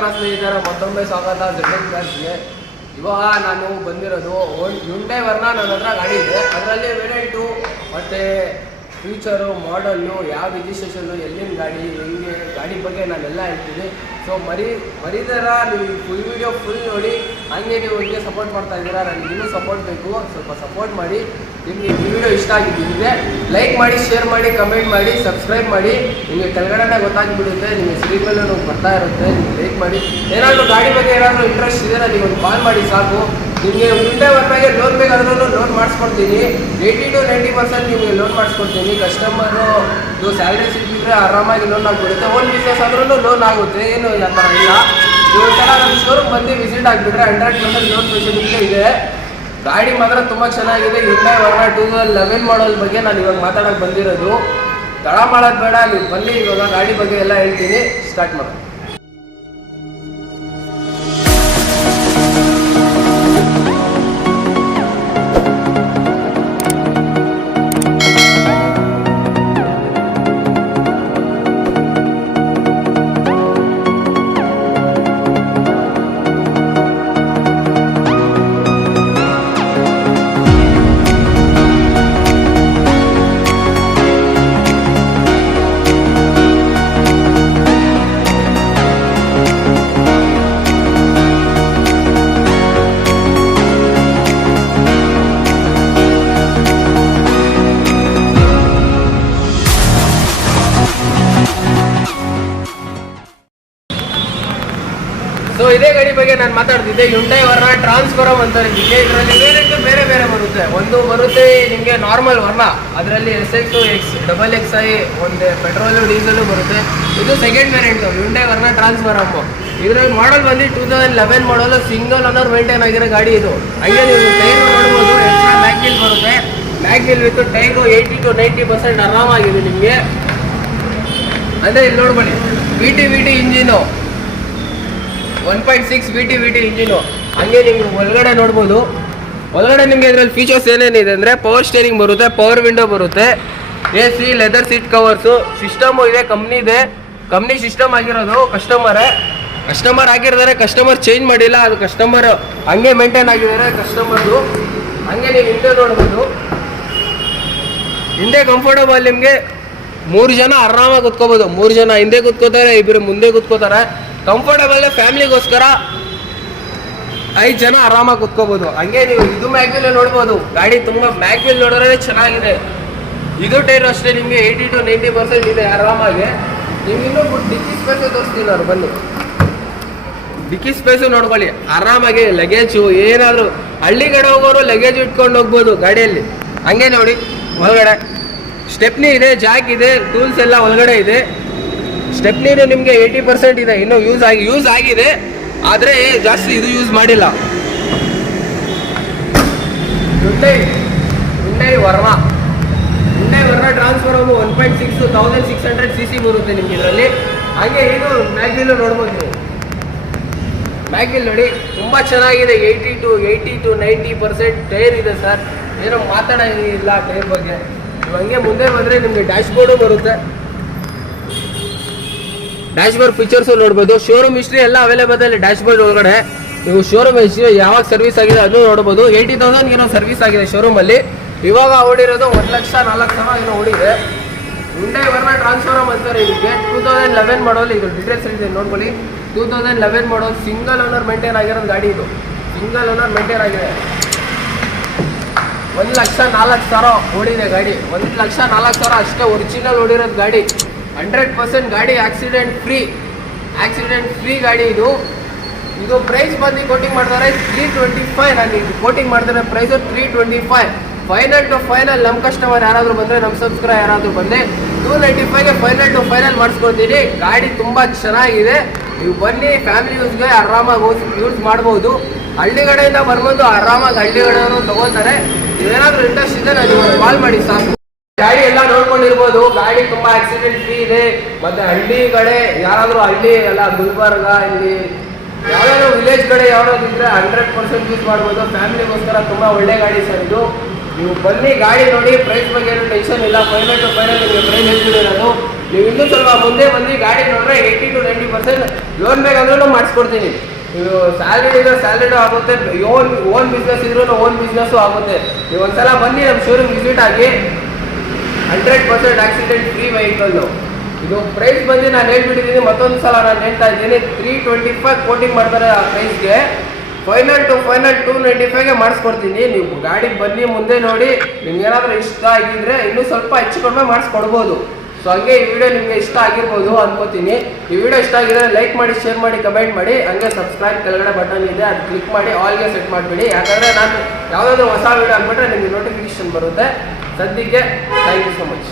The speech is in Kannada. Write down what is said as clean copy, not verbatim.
ನಮಸ್ಕಾರ ಸ್ನೇಹಿತರ, ಮತ್ತೊಮ್ಮೆ ಸ್ವಾಗತ ಗೆ. ಇವಾಗ ನಾನು ಬಂದಿರೋದು Hyundai Verna. ನನ್ನ ಹತ್ರ ಗಾಡಿ ಇದೆ. ಅದರಲ್ಲಿ ವೇರಿಯಂಟು ಮತ್ತು ಫ್ಯೂಚರು, ಮಾಡಲ್ಲು, ಯಾವ ರಿಜಿಸ್ಟ್ರೇಷನ್ನು, ಎಲ್ಲಿನ ಗಾಡಿ, ಹೆಂಗೆ ಗಾಡಿ ಬಗ್ಗೆ ನಾನೆಲ್ಲ ಹೇಳ್ತೀನಿ. ಸೊ ಮರಿದರ ನೀವು ಫುಲ್ ವೀಡಿಯೋ ಫುಲ್ ನೋಡಿ. ಹಂಗೆ ನೀವು ಹಿಂಗೆ ಸಪೋರ್ಟ್ ಮಾಡ್ತಾ ಇದ್ದೀರಾ, ನನಗೆ ಇನ್ನೂ ಸಪೋರ್ಟ್ ಬೇಕು. ಸ್ವಲ್ಪ ಸಪೋರ್ಟ್ ಮಾಡಿ. ನಿಮಗೆ ಈ ವಿಡಿಯೋ ಇಷ್ಟ ಆಗಿದ್ದಿದೆ ಲೈಕ್ ಮಾಡಿ, ಶೇರ್ ಮಾಡಿ, ಕಮೆಂಟ್ ಮಾಡಿ, ಸಬ್ಸ್ಕ್ರೈಬ್ ಮಾಡಿ. ನಿಮಗೆ ಕೆಳಗಡೆ ಗೊತ್ತಾಗ್ಬಿಡುತ್ತೆ, ನಿಮಗೆ ಸ್ಕ್ರೀನ್ ಮೇಲೆ ಬರ್ತಾ ಇರುತ್ತೆ. ನೀವು ಲೈಕ್ ಮಾಡಿ. ಏನಾದರೂ ಗಾಡಿ ಬಗ್ಗೆ ಏನಾದರೂ ಇಂಟ್ರೆಸ್ಟ್ ಇದ್ದರೆ ನೀವು ಒಂದು ಕಾಲ್ ಮಾಡಿ ಸಾಕು. ನಿಮಗೆ Hyundai Vernaಗೆ ಲೋನ್ ಬೇಕಾದ್ರೂ ಲೋನ್ ಮಾಡಿಸ್ಕೊಡ್ತೀನಿ. 80 to 90% ನಿಮಗೆ ಲೋನ್ ಮಾಡಿಸ್ಕೊಡ್ತೀನಿ. ಕಸ್ಟಮರು ನೀವು ಸ್ಯಾಲ್ರಿ ಸಿಕ್ಕಿದ್ರೆ ಆರಾಮಾಗಿ ಲೋನ್ ಆಗಿಬಿಡುತ್ತೆ. ಓನ್ ಬಿಸ್ನೆಸ್ ಆದ್ರೂ ಲೋನ್ ಆಗುತ್ತೆ, ಏನು ಆ ಥರ ಇಲ್ಲ. ನೀವು ಥರ ನಮ್ಮ ಶೋರೂಮ್ ಬಂದು ವಿಸಿಟ್ ಆಗಿಬಿಟ್ರೆ 100% ಲೋನ್ ಫೆಸಿಲಿಟಿ ಇದೆ. ಗಾಡಿ ಮಾತ್ರ ತುಂಬ ಚೆನ್ನಾಗಿದೆ. Hyundai Verna 2011 ಮಾಡಲ್ ಬಗ್ಗೆ ನಾನು ಇವಾಗ ಮಾತಾಡೋಕ್ಕೆ ಬಂದಿರೋದು. ತಡ ಮಾಡೋದು ಬೇಡ, ನೀವು ಬನ್ನಿ. ಇವಾಗ ಗಾಡಿ ಬಗ್ಗೆ ಎಲ್ಲ ಹೇಳ್ತೀನಿ. ಸ್ಟಾರ್ಟ್ ಮಾಡೋಣ. ಸೊ ಇದೇ ಗಾಡಿ ಬಗ್ಗೆ ನಾನು ಮಾತಾಡ್ತಿದ್ದೆ. Hyundai Verna Transform ಅಂತಾರೆ ಇದಕ್ಕೆ. ಇದರಲ್ಲಿ ವೇರಿಯಂಟ್ ಬೇರೆ ಬೇರೆ ಬರುತ್ತೆ. ಒಂದು ಬರುತ್ತೆ ನಿಮಗೆ ನಾರ್ಮಲ್ ವರ್ನಾ, ಅದರಲ್ಲಿ SX, X, XXI, ಒಂದು ಪೆಟ್ರೋಲು ಡೀಸೆಲು ಬರುತ್ತೆ. ಇದು second variant Hyundai Verna Transform. ಇದರಲ್ಲಿ ಮಾಡಲ್ ಬಂದು 2011 ಮಾಡಲು ಸಿಂಗಲ್ ಓನರ್ ಮೇಂಟೈನ್ ಆಗಿರೋ ಗಾಡಿ ಇದು. ಹಂಗೆ ನೀವು ಟೈರ್ ನೋಡ್ಬೋದು, ಎಕ್ಸ್ಟ್ರಾ ಮ್ಯಾಗ್ವಿಲ್ ಬರುತ್ತೆ. ಮ್ಯಾಗ್ವಿಲ್ ವಿತ್ ಟೈರು 80 to 90% ಆರಾಮಾಗಿದೆ ನಿಮಗೆ. ಅಂದರೆ ಇಲ್ಲಿ ನೋಡ್ಕೊಳ್ಳಿ, VT ಇಂಜಿನು 1.6 VT ಇಂಜಿನು. ಹಂಗೆ ನಿಮ್ಗೆ ಒಳಗಡೆ ನೋಡ್ಬೋದು. ಒಳಗಡೆ ನಿಮಗೆ ಇದರಲ್ಲಿ ಫೀಚರ್ಸ್ ಏನೇನಿದೆ ಅಂದರೆ ಪವರ್ ಸ್ಟೇರಿಂಗ್ ಬರುತ್ತೆ, ಪವರ್ ವಿಂಡೋ ಬರುತ್ತೆ, AC, leather seat covers, system ಇದೆ, ಕಂಪ್ನಿ ಸಿಸ್ಟಮ್ ಆಗಿರೋದು. ಕಸ್ಟಮರ್ ಆಗಿರ್ತಾರೆ, ಕಸ್ಟಮರ್ ಚೇಂಜ್ ಮಾಡಿಲ್ಲ, ಅದು ಕಸ್ಟಮರ್ ಹಂಗೆ ಮೇಂಟೈನ್ ಆಗಿದ್ದಾರೆ ಕಸ್ಟಮರ್ದು. ಹಂಗೆ ನೀವು ಹಿಂದೆ ನೋಡ್ಬೋದು. ಹಿಂದೆ ಕಂಫರ್ಟಬಲ್ ನಿಮಗೆ 3 ಜನ ಆರಾಮಾಗಿ ಕುತ್ಕೋಬೋದು. 3 ಜನ ಹಿಂದೆ ಕುತ್ಕೋತಾರೆ, ಇಬ್ಬರು ಮುಂದೆ ಕುತ್ಕೋತಾರೆ. ಕಂಫರ್ಟಬಲ್ ಫ್ಯಾಮಿಲಿಗೋಸ್ಕರ 5 ಜನ ಆರಾಮಾಗಿ ಕುತ್ಕೋಬೋದು. ಹಂಗೆ ನೀವು ಇದು ಮ್ಯಾಗ್ವಿಲ್ ನೋಡ್ಬೋದು. ಗಾಡಿ ತುಂಬ ಮ್ಯಾಗ್ವಿಲ್ ನೋಡಿದ್ರೆ ಚೆನ್ನಾಗಿದೆ. ಇದು ಟೈರ್ ಅಷ್ಟೇ ನಿಮಗೆ 80 to 90% ಇದೆ ಆರಾಮಾಗಿ. ನೀವು ಇನ್ನೂ ಡಿಕ್ಕಿ ಸ್ಪೇಸು ತೋರಿಸ್ತೀನಿ ನಾನು, ಬನ್ನಿ. ಡಿಕ್ಕಿ ಸ್ಪೇಸು ನೋಡ್ಕೊಳ್ಳಿ ಆರಾಮಾಗಿ. ಲಗೇಜು ಏನಾದರೂ ಹಳ್ಳಿ ಕಡೆ ಹೋಗೋರು ಲಗೇಜ್ ಇಟ್ಕೊಂಡು ಹೋಗ್ಬೋದು ಗಾಡಿಯಲ್ಲಿ. ಹಂಗೆ ನೋಡಿ ಒಳಗಡೆ ಸ್ಟೆಪ್ನಿ ಇದೆ, ಜಾಕ್ ಇದೆ, ಟೂಲ್ಸ್ ಎಲ್ಲ ಒಳಗಡೆ ಇದೆ. ಸ್ಟೆಪ್ನಿನೂ ನಿಮಗೆ 80% ಇದೆ, ಇನ್ನೂ ಯೂಸ್ ಆಗಿದೆ, ಆದರೆ ಜಾಸ್ತಿ ಇದು ಯೂಸ್ ಮಾಡಿಲ್ಲ. Hyundai Verna Transform 1.6 1600 cc ಬರುತ್ತೆ ನಿಮ್ಗೆ ಇದರಲ್ಲಿ. ಹಾಗೆ ಇದು ಮ್ಯಾಗ್ವಿಲ್ ನೋಡ್ಬೋದು ನೀವು. ಮ್ಯಾಗ್ವಿಲ್ ನೋಡಿ ತುಂಬ ಚೆನ್ನಾಗಿದೆ. 80 to 90% ಟೈರ್ ಇದೆ ಸರ್. ಏನೋ ಮಾತಾಡೋಂಗಿಲ್ಲ ಟೈರ್ ಬಗ್ಗೆ. ನೀವು ಹಂಗೆ ಮುಂದೆ ಬಂದರೆ ನಿಮಗೆ ಡ್ಯಾಶ್ ಬೋರ್ಡು ಬರುತ್ತೆ. ಡ್ಯಾಶ್ ಬೋರ್ಡ್ ಫೀಚರ್ಸು ನೋಡ್ಬೋದು. ಶೋರೂಮ್ ಹಿಸ್ಟ್ರಿ ಎಲ್ಲ ಅವೈಲೇಬಲ್ ಇದೆ ಡ್ಯಾಶ್ ಬೋರ್ಡ್ ಒಳಗಡೆ. ನೀವು ಶೋರೂಮ್ ಹಿಸ್ಟ್ರಿ ಯಾವಾಗ ಸರ್ವಿಸ್ ಆಗಿದೆ ಅದನ್ನು ನೋಡ್ಬೋದು. 80,000 ಏನೋ ಸರ್ವಿಸ್ ಆಗಿದೆ ಶೋರೂಮಲ್ಲಿ. ಇವಾಗ ಓಡಿರೋದು 1,04,000 ಏನೋ ಓಡಿದೆ. Hyundai Verna Transform ಅಂತಾರೆ ಇದಕ್ಕೆ. 2011 ಮಾಡಲ್. ಇದು ಡೀಟೇಲ್ಸ್ ಇದೆ ನೋಡ್ಕೊಳ್ಳಿ. 2011 ಮಾಡಲ್, ಸಿಂಗಲ್ ಓನರ್ ಮೇಂಟೈನ್ ಆಗಿರೋ ಗಾಡಿ ಇದು. ಸಿಂಗಲ್ ಓನರ್ ಮೇಂಟೈನ್ ಆಗಿದೆ. 1,04,000 ಓಡಿದೆ ಗಾಡಿ. 1,04,000 ಅಷ್ಟೇ ಒರಿಜಿನಲ್ ಓಡಿರೋದು ಗಾಡಿ. 100% ಗಾಡಿ ಆಕ್ಸಿಡೆಂಟ್ ಫ್ರೀ ಗಾಡಿ ಇದು. ಪ್ರೈಸ್ ಬಂದು ಕೋಟಿಂಗ್ ಮಾಡ್ತಾರೆ 325. ನಾನು ಇದು ಕೋಟಿಂಗ್ ಮಾಡ್ತಾರೆ ಪ್ರೈಸು 325. ಫೈನಲ್ ಟು ಫೈನಲ್ ನಮ್ಮ ಕಸ್ಟಮರ್ ಯಾರಾದರೂ ಬಂದರೆ, ನಮ್ಮ ಸಬ್ಸ್ಕ್ರೈಬರ್ ಯಾರಾದರೂ ಬಂದರೆ 295ಗೆ ಫೈನಲ್ ಟು ಫೈನಲ್ ಮಾಡಿಸ್ಕೊಡ್ತೀನಿ. ಗಾಡಿ ತುಂಬ ಚೆನ್ನಾಗಿದೆ. ನೀವು ಬನ್ನಿ, ಫ್ಯಾಮಿಲಿ ಯೂಸ್ಗೆ ಆರಾಮಾಗಿ ಯೂಸ್ ಮಾಡ್ಬೋದು. ಹಳ್ಳಿ ಕಡೆಯಿಂದ ಬರ್ಬೋದು, ಆರಾಮಾಗಿ ಹಳ್ಳಿ ಕಡೆಯವರು ತೊಗೋತಾರೆ. ನೀವೇನಾದರೂ ಇಂಟ್ರೆಸ್ಟ್ ಇದೆ ನಾನು ಕಾಲ್ ಮಾಡಿ ಸಾಕು. ಗಾಡಿ ಎಲ್ಲ ನೋಡ್ಕೊಂಡಿರ್ಬೋದು. ಗಾಡಿ ತುಂಬ ಆಕ್ಸಿಡೆಂಟ್ ಫ್ರೀ ಇದೆ. ಮತ್ತು ಹಳ್ಳಿ ಕಡೆ ಯಾರಾದರೂ ಹಳ್ಳಿ ಎಲ್ಲ ಗುಲ್ಬರ್ಗ, ಇಲ್ಲಿ ಯಾವ್ದಾದ್ರು ವಿಲೇಜ್ ಕಡೆ ಯಾವ್ದಾದ್ರು ಇದ್ರೆ 100% ಯೂಸ್ ಮಾಡ್ಬೋದು. ಫ್ಯಾಮಿಲಿಗೋಸ್ಕರ ತುಂಬ ಒಳ್ಳೆ ಗಾಡಿ ಸರ್ ಇದು. ನೀವು ಬನ್ನಿ ಗಾಡಿ ನೋಡಿ, ಪ್ರೈಸ್ ಬಗ್ಗೆ ಏನು ಟೆನ್ಷನ್ ಇಲ್ಲ. ಫೈನಲ್ ಟು ಫೈನಲ್ ನಿಮಗೆ ಪ್ರೈಸ್ ಹೇಳ್ತಿದೆ ನಾನು. ನೀವು ಇನ್ನೂ ಸ್ವಲ್ಪ ಮುಂದೆ ಬಂದು ಗಾಡಿ ನೋಡ್ರೆ 80 to 90% ಲೋನ್ ಬೇಕಾದ್ರೂ ಮಾಡಿಸ್ಕೊಡ್ತೀನಿ. ನೀವು ಸ್ಯಾಲ್ರಿ ಇದ್ರೆ ಸ್ಯಾಲ್ರಿನೂ ಆಗುತ್ತೆ, ಓನ್ ಬಿಸ್ನೆಸ್ ಇದ್ರೂ ಓನ್ ಬಿಸ್ನೆಸ್ಸು ಆಗುತ್ತೆ. ನೀವು ಒಂದ್ಸಲ ಬನ್ನಿ ನಮ್ಮ ಶೋರೂಮ್ ವಿಸಿಟ್ ಆಗಿ. 100% ಆಕ್ಸಿಡೆಂಟ್ ಫ್ರೀ ವೆಹಿಕಲ್ಲು. ಇದು ಪ್ರೈಸ್ ಬಂದು ನಾನು ಹೇಳ್ಬಿಟ್ಟಿದ್ದೀನಿ, ಮತ್ತೊಂದು ಸಲ ನಾನು ಹೇಳ್ತಾ ಇದ್ದೀನಿ. 325 ಕೋಟಿಂಗ್ ಮಾಡ್ತಾರೆ ಆ ಪ್ರೈಸ್ಗೆ. ಫೈನಲ್ 295ಗೆ ಮಾಡಿಸ್ಕೊಡ್ತೀನಿ. ನೀವು ಗಾಡಿ ಬನ್ನಿ, ಮುಂದೆ ನೋಡಿ, ನಿಮ್ಗೆ ಏನಾದರೂ ಇಷ್ಟ ಆಗಿದ್ರೆ ಇನ್ನೂ ಸ್ವಲ್ಪ ಹೆಚ್ಚು ಕಡಿಮೆ ಮಾಡಿಸ್ಕೊಡ್ಬೋದು. ಸೊ ಹಂಗೆ ಈ ವಿಡಿಯೋ ನಿಮಗೆ ಇಷ್ಟ ಆಗಿರ್ಬೋದು ಅನ್ಕೋತೀನಿ. ಈ ವಿಡಿಯೋ ಇಷ್ಟ ಆಗಿದ್ರೆ ಲೈಕ್ ಮಾಡಿ, ಶೇರ್ ಮಾಡಿ, ಕಮೆಂಟ್ ಮಾಡಿ. ಹಂಗೆ ಸಬ್ಸ್ಕ್ರೈಬ್ ಕೆಳಗಡೆ ಬಟನ್ ಇದೆ, ಅದು ಕ್ಲಿಕ್ ಮಾಡಿ ಆಲ್ಗೆ ಸೆಟ್ ಮಾಡಿಬಿಡಿ. ಯಾಕಂದರೆ ನಾನು ಯಾವುದಾದ್ರೂ ಹೊಸ ವಿಡಿಯೋ ಹಾಕ್ಬಿಟ್ರೆ ನಿಮಗೆ ನೋಟಿಫಿಕೇಶನ್ ಬರುತ್ತೆ. ಸದ್ಯಕ್ಕೆ ಥ್ಯಾಂಕ್ ಯು ಸೊ ಮಚ್.